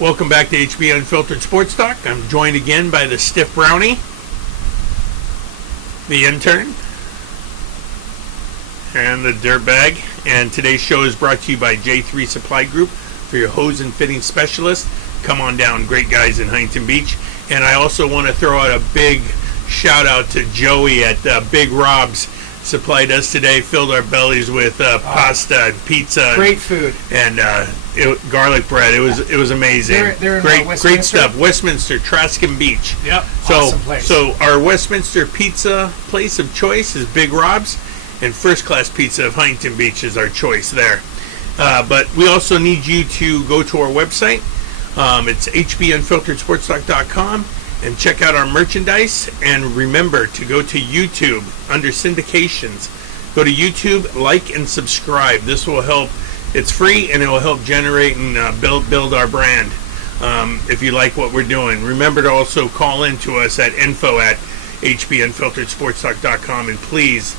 Welcome back to HB Unfiltered Sports Talk. I'm joined again by the Stiff Brownie, the intern, and the Dirtbag. And today's show is brought to you by J3 Supply Group for your hose and fitting specialist. Come on down, great guys in Huntington Beach. And I also want to throw out a big shout out to Joey at Big Rob's. Supplied us today, filled our bellies with pasta and pizza. Great food. And garlic bread. It was amazing. They're great stuff. Westminster, Trascan Beach. Yep. Awesome place. So our Westminster pizza place of choice is Big Rob's, and First Class Pizza of Huntington Beach is our choice there. But we also need you to go to our website. It's hbunfilteredsportstalk.com. And check out our merchandise. And remember to go to YouTube under syndications. Go to YouTube, like, and subscribe. This will help. It's free, and it will help generate and build our brand if you like what we're doing. Remember to also call in to us at info@hbunfilteredsportstalk.com. And please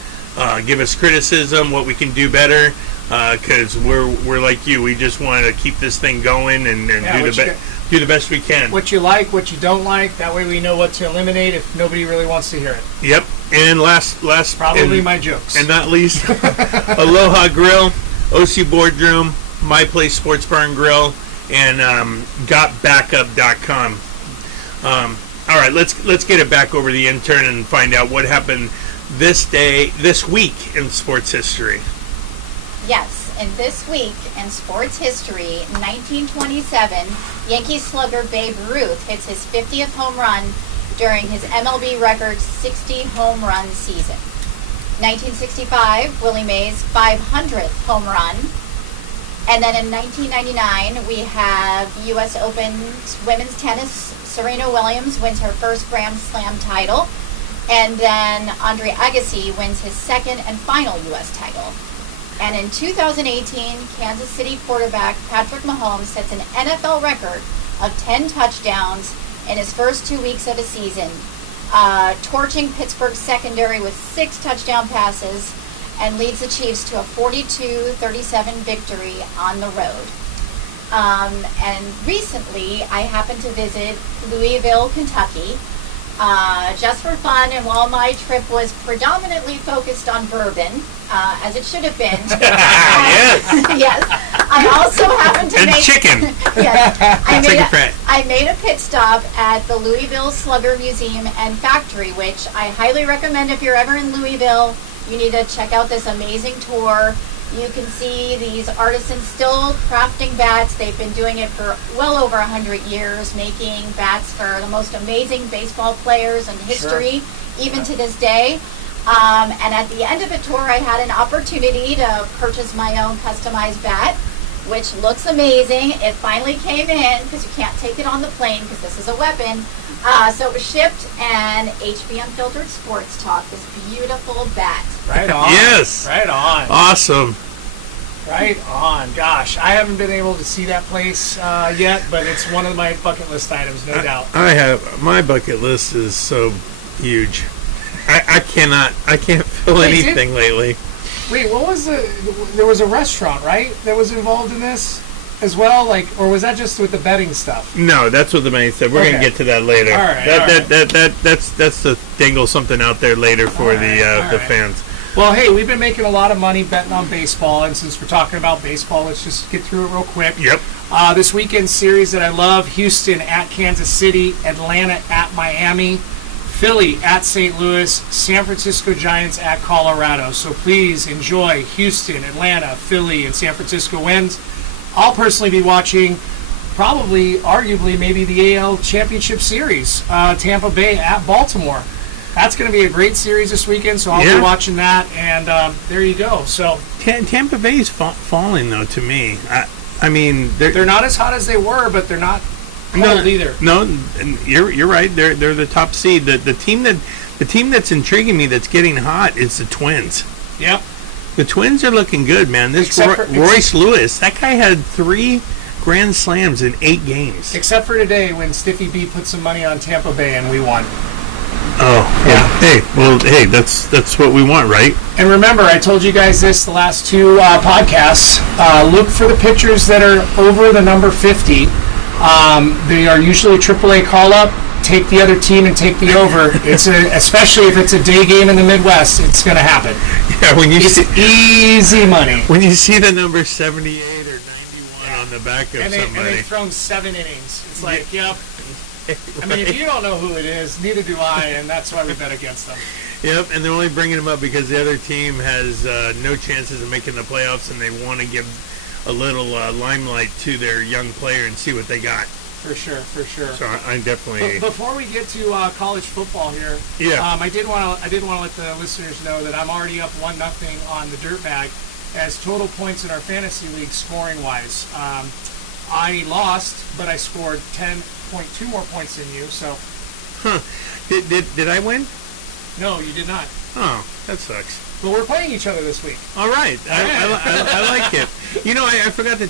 give us criticism, what we can do better, because we're like you. We just want to keep this thing going and do the best we can. What you like, what you don't like. That way we know what to eliminate if nobody really wants to hear it. Yep. And last probably my jokes. And not least, Aloha Grill, OC Boardroom, My Place Sports Bar and Grill, and gotbackup.com. All right, let's get it back over to the intern and find out what happened this week in sports history. Yes. And this week in sports history, 1927, Yankee slugger Babe Ruth hits his 50th home run during his MLB record 60 home run season. 1965, Willie Mays' 500th home run. And then in 1999, we have U.S. Open women's tennis. Serena Williams wins her first Grand Slam title. And then Andre Agassi wins his second and final U.S. title. And in 2018, Kansas City quarterback Patrick Mahomes sets an NFL record of 10 touchdowns in his first 2 weeks of a season, torching Pittsburgh's secondary with 6 touchdown passes and leads the Chiefs to a 42-37 victory on the road. And recently, I happened to visit Louisville, Kentucky, just for fun, and while my trip was predominantly focused on bourbon, as it should have been. Yes. Yes. I also happened to make chicken. Yes. I made a pit stop at the Louisville Slugger Museum and Factory, which I highly recommend if you're ever in Louisville. You need to check out this amazing tour. You can see these artisans still crafting bats. They've been doing it for well over 100 years, making bats for the most amazing baseball players in history, even to this day. And at the end of the tour, I had an opportunity to purchase my own customized bat, which looks amazing. It finally came in because you can't take it on the plane because this is a weapon. So it was shipped, and HB Unfiltered Sports Talk, this beautiful bat. Right on. Yes. Right on. Awesome. Right on. Gosh, I haven't been able to see that place yet, but it's one of my bucket list items, no doubt. My bucket list is so huge. I can't fill anything lately. Wait, what was there was a restaurant, right, that was involved in this as well, or was that just with the betting stuff? No, that's what the man said. We're gonna get to that later. All right. That's to dangle something out there later for the fans. Well, hey, we've been making a lot of money betting on baseball, and since we're talking about baseball, let's just get through it real quick. Yep. This weekend series that I love: Houston at Kansas City, Atlanta at Miami, Philly at St. Louis, San Francisco Giants at Colorado. So please enjoy Houston, Atlanta, Philly, and San Francisco wins. I'll personally be watching arguably, maybe the AL Championship Series, Tampa Bay at Baltimore. That's going to be a great series this weekend, so I'll be watching that, and there you go. So Tampa Bay's falling, though, to me. I mean, they're not as hot as they were, but they're not cold either. No, you're right. They're the top seed. The team that's intriguing me that's getting hot is the Twins. Yep. The Twins are looking good, man. This Royce Lewis, that guy had 3 Grand Slams in 8 games. Except for today when Stiffy B put some money on Tampa Bay and we won. Oh, yeah. Hey, that's what we want, right? And remember, I told you guys this the last 2 podcasts. Look for the pitchers that are over the number 50, They are usually AAA call-up. Take the other team and take the over. Especially if it's a day game in the Midwest, it's going to happen. Yeah, It's easy money. when you see the number 78 or 91 on the back of And they've somebody. thrown 7 innings. It's like, yep. Right. I mean, if you don't know who it is, neither do I, and that's why we bet against them. Yep, and they're only bringing them up because the other team has no chances of making the playoffs, and they want to give a little limelight to their young player and see what they got. For sure. So I definitely. But before we get to college football here, I did want to let the listeners know that I'm already up 1-0 on the Dirtbag as total points in our fantasy league scoring wise. I lost, but I scored 10.2 more points than you. So, Did I win? No, you did not. Oh, that sucks. But we're playing each other this week. All right, I like it. You know, I forgot to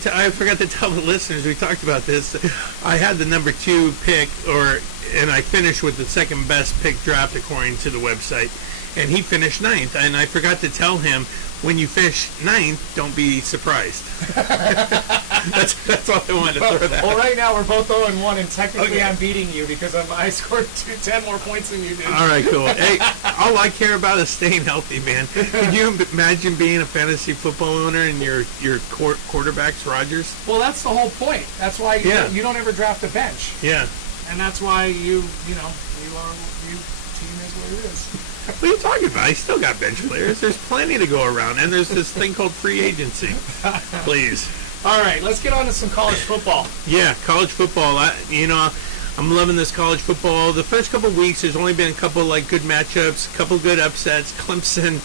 tell the listeners. We talked about this. I had the number 2 pick, and I finished with the second best pick draft according to the website, and he finished 9th. And I forgot to tell him, when you finish 9th, don't be surprised. that's all I wanted to throw that. Well, right now we're both 0-1, and technically Okay. I'm beating you because I scored 10 more points than you did. All right, cool. Hey, all I care about is staying healthy, man. Can you imagine being a fantasy football owner and your quarterback's Rodgers? Well, that's the whole point. That's why you don't ever draft a bench. Yeah. And that's why your team is what it is. What are you talking about? I still got bench players. There's plenty to go around, and there's this thing called free agency. Please. All right, let's get on to some college football. Yeah, college football. I'm loving this college football. The first couple of weeks, there's only been a couple good matchups, a couple good upsets. Clemson,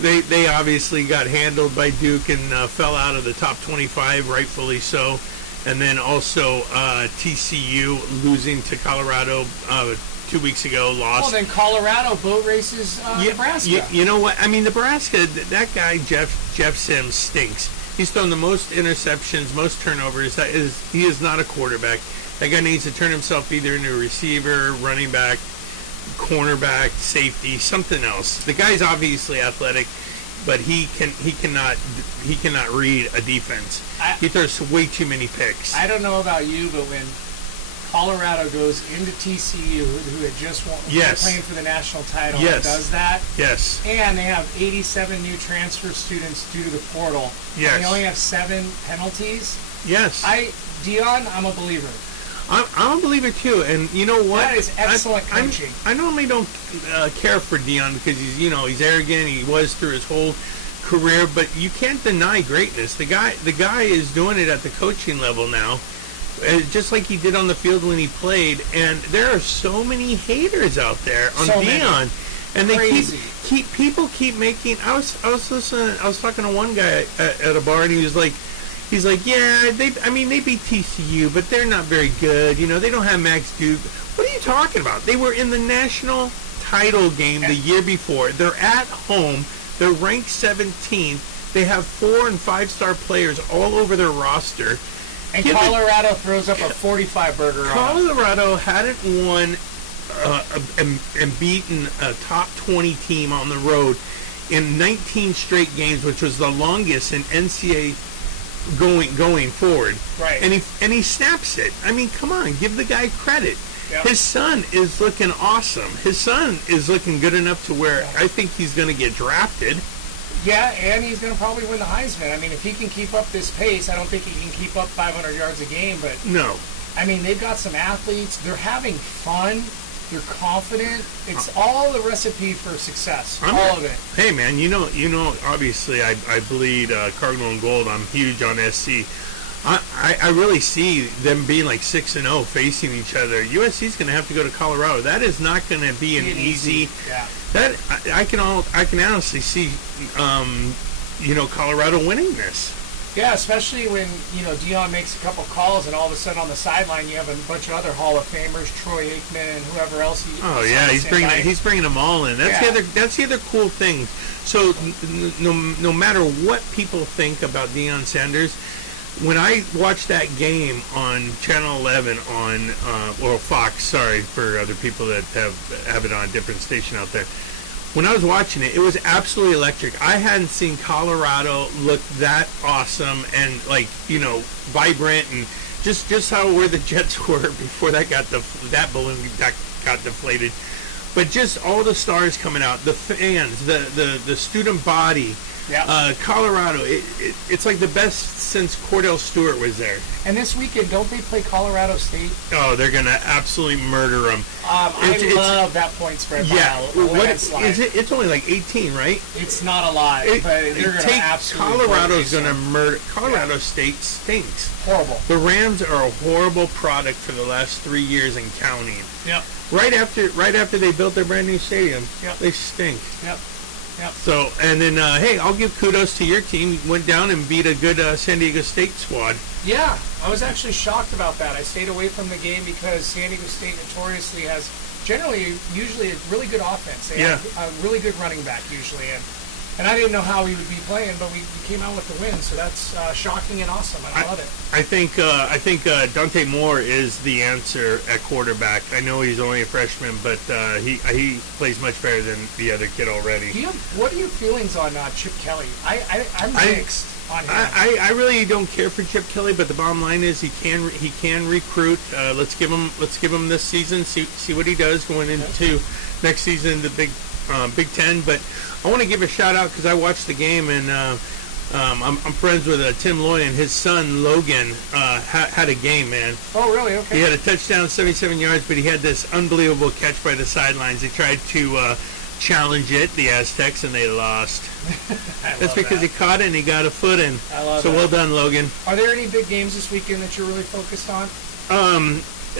they obviously got handled by Duke and fell out of the top 25, rightfully so. And then also TCU losing to Colorado 2 weeks ago, lost. Well, then Colorado boat races Nebraska. You know what? I mean, Nebraska, that guy, Jeff Sims, stinks. He's thrown the most interceptions, most turnovers. He is not a quarterback. That guy needs to turn himself either into a receiver, running back, cornerback, safety, something else. The guy's obviously athletic, but he cannot read a defense. He throws way too many picks. I don't know about you, but when Colorado goes into TCU, who had just playing for the national title, and does that. Yes. And they have 87 new transfer students due to the portal. Yes. And they only have 7 penalties. Yes. Dion, I'm a believer. I'm a believer too, and you know what? That is excellent coaching. I normally don't care for Dion because he's arrogant. He was through his whole career, but you can't deny greatness. The guy is doing it at the coaching level now. Just like he did on the field when he played, and there are so many haters out there on Dion, and they keep making. I was listening. I was talking to one guy at a bar, and he's like, yeah, they beat TCU, but they're not very good. They don't have Max Duke. What are you talking about? They were in the national title game the year before. They're at home. They're ranked 17th. They have 4- and 5-star players all over their roster. And Colorado throws up a 45 burger on Colorado hadn't won and beaten a top 20 team on the road in 19 straight games, which was the longest in NCAA going forward. Right. And he snaps it. I mean, come on, give the guy credit. Yep. His son is looking awesome. His son is looking good enough to where I think he's going to get drafted. Yeah, and he's going to probably win the Heisman. I mean, if he can keep up this pace, I don't think he can keep up 500 yards a game, but no. I mean, they've got some athletes. They're having fun. They're confident. It's all the recipe for success. All of it. Hey, man, obviously I bleed Cardinal and Gold. I'm huge on SC. I really see them being like 6-0 facing each other. USC's going to have to go to Colorado. That is not going to be an easy. Yeah. That I can honestly see, Colorado winning this. Yeah, especially when Dion makes a couple calls, and all of a sudden on the sideline you have a bunch of other Hall of Famers, Troy Aikman, and whoever else. He's bringing them all in. That's the other cool thing. So no matter what people think about Deion Sanders, when I watched that game on Channel 11 on Fox, sorry for other people that have it on a different station out there. When I was watching it, it was absolutely electric. I hadn't seen Colorado look that awesome and vibrant and just how where the Jets were before that that balloon got deflated. But just all the stars coming out, the fans, the student body, Colorado. It's like the best since Cordell Stewart was there. And this weekend, don't they play Colorado State? Oh, they're gonna absolutely murder them. I love that point spread. Yeah, what is it? It's only like 18, right? It's not a lot, but they're gonna absolutely. Colorado's gonna murder. Colorado State stinks. Horrible. The Rams are a horrible product for the last 3 years and counting. Yep. Right after they built their brand new stadium, they stink. Yep. So, and then, hey, I'll give kudos to your team. Went down and beat a good San Diego State squad. Yeah, I was actually shocked about that. I stayed away from the game because San Diego State notoriously has usually a really good offense. They have a really good running back usually, and I didn't know how he would be playing, but we came out with the win, so that's shocking and awesome, and I love it. I think Dante Moore is the answer at quarterback. I know he's only a freshman, but he plays much better than the other kid already. What are your feelings on Chip Kelly? I'm mixed on him. I really don't care for Chip Kelly, but the bottom line is he can recruit. Let's give him this season. See what he does going into next season, the Big Ten. But I want to give a shout out because I watched the game and I'm friends with Tim Loy, and his son Logan had a game, man. Oh, really? Okay. He had a touchdown, 77 yards, but he had this unbelievable catch by the sidelines. They tried to challenge it, the Aztecs, and they lost. That's because he caught it and he got a foot in. I love so that. Well done, Logan. Are there any big games this weekend that you're really focused on?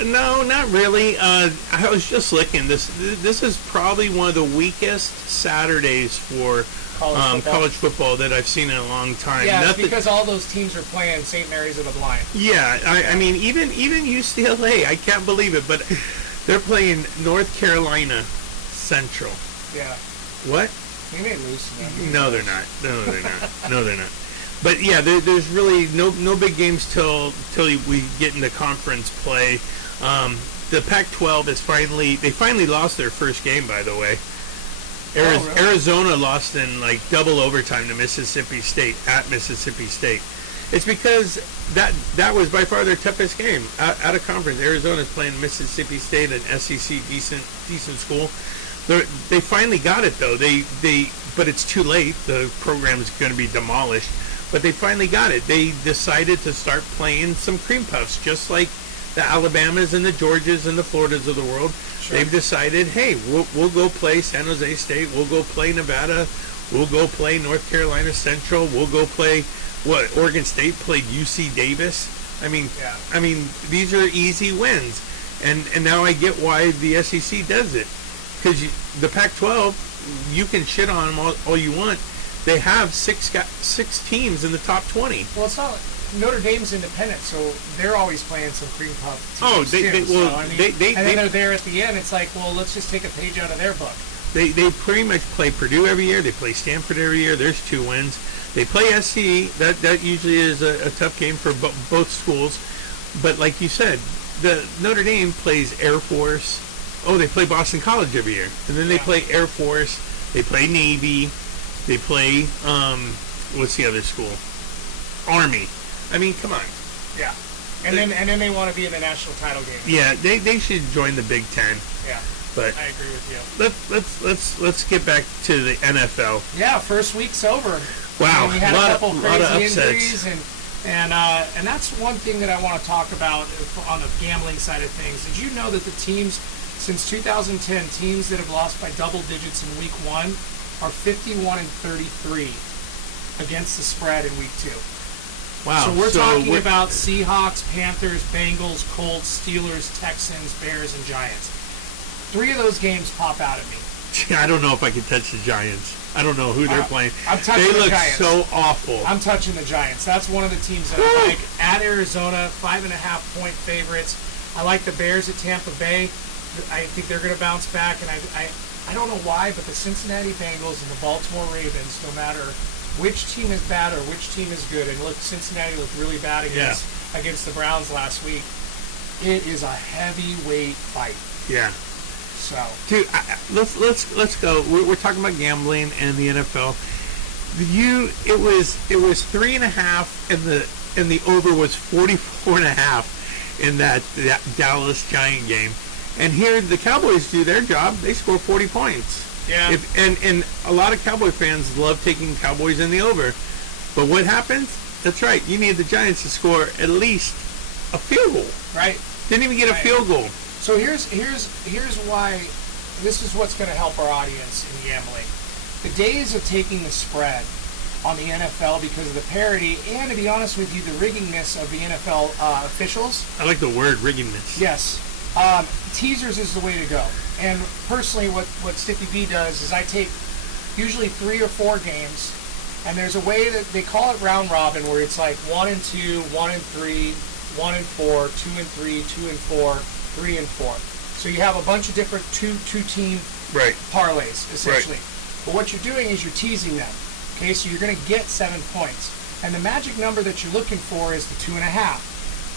No, not really. I was just looking. This is probably one of the weakest Saturdays for college football that I've seen in a long time. Yeah, because all those teams are playing St. Mary's of the Blind. Yeah, I mean, even UCLA, I can't believe it, but they're playing North Carolina Central. Yeah. What? We may lose to them. No, they're not. No, they're not. But yeah, there's really no big games till we get into conference play. The Pac-12 is finally lost their first game, by the way. Really? Arizona lost in like double overtime to Mississippi State at Mississippi State. It's because that was by far their toughest game out of conference. Arizona's playing Mississippi State, an SEC decent school. They finally got it though. But it's too late. The program's going to be demolished. But they finally got it. They decided to start playing some cream puffs, just like the Alabamas and the Georgias and the Floridas of the world. Sure. They've decided, hey, we'll go play San Jose State. We'll go play Nevada. We'll go play North Carolina Central. We'll go play Oregon State played UC Davis. I mean, these are easy wins, and now I get why the SEC does it, because the Pac-12, you can shit on them all you want. They have six teams in the top 20. Well, it's not like Notre Dame's independent, so they're always playing some cream puff teams. Oh, and then they're there at the end. It's like, well, let's just take a page out of their book. They pretty much play Purdue every year. They play Stanford every year. There's 2 wins. They play SC. That usually is a tough game for both schools. But like you said, the Notre Dame plays Air Force. Oh, they play Boston College every year, and then they play Air Force. They play Navy. They play what's the other school? Army. I mean, come on. Yeah. And then they want to be in the national title game. Yeah, they should join the Big Ten. Yeah. But I agree with you. Let's get back to the NFL. Yeah, first week's over. Wow, we had a couple crazy injuries, and that's one thing that I want to talk about on the gambling side of things. Did you know that the teams since 2010, teams that have lost by double digits in week 1 are 51 and 33 against the spread in week 2? Wow. So we're talking about Seahawks, Panthers, Bengals, Colts, Steelers, Texans, Bears, and Giants. 3 of those games pop out at me. I don't know if I can touch the Giants. I don't know who they're playing. I'm touching the Giants. They look so awful. I'm touching the Giants. That's one of the teams that I like. At Arizona, 5.5-point favorites. I like the Bears at Tampa Bay. I think they're going to bounce back, and I don't know why, but the Cincinnati Bengals and the Baltimore Ravens, no matter which team is bad or which team is good, and look, Cincinnati looked really bad against the Browns last week. It is a heavyweight fight. Yeah. So, dude, let's go. We're talking about gambling and the NFL. It was 3.5, and and the over was 44.5 in that Dallas Giant game. And here the Cowboys do their job. They score 40 points. Yeah. And a lot of Cowboy fans love taking Cowboys in the over. But what happens? That's right. You need the Giants to score at least a field goal. Right. Didn't even get a field goal. So here's why this is what's going to help our audience in gambling. The days of taking the spread on the NFL because of the parity and, to be honest with you, the riggingness of the NFL officials. I like the word riggingness. Yes. Teasers is the way to go. And personally, what Sticky B does is I take usually 3 or 4 games, and there's a way that they call it round robin, where it's like 1 and 2, 1 and 3, 1 and 4, 2 and 3, 2 and 4, 3 and 4. So you have a bunch of different two-team parlays, essentially. Right. But what you're doing is you're teasing them. Okay, so you're going to get 7 points. And the magic number that you're looking for is the 2.5.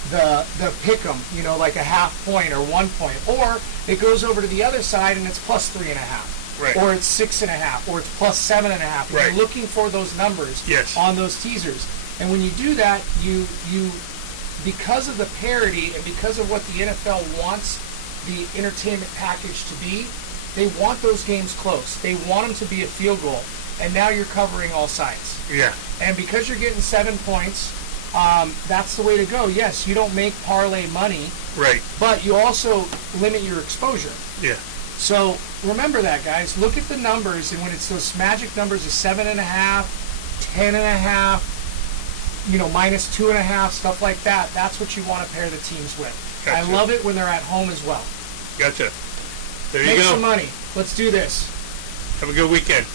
The pick 'em, like a half point or 1 point. Or it goes over to the other side and it's plus 3.5. Right. Or it's 6.5. Or it's plus 7.5. Right. You're looking for those numbers on those teasers. And when you do that, you because of the parity and because of what the NFL wants the entertainment package to be, they want those games close. They want them to be a field goal. And now you're covering all sides. Yeah. And because you're getting 7 points, that's the way to go. Yes, you don't make parlay money. Right. But you also limit your exposure. Yeah. So remember that, guys. Look at the numbers, and when it's those magic numbers of 7.5, 10.5, minus 2.5, stuff like that, that's what you want to pair the teams with. Gotcha. I love it when they're at home as well. Gotcha. There you go. Make some money. Let's do this. Have a good weekend.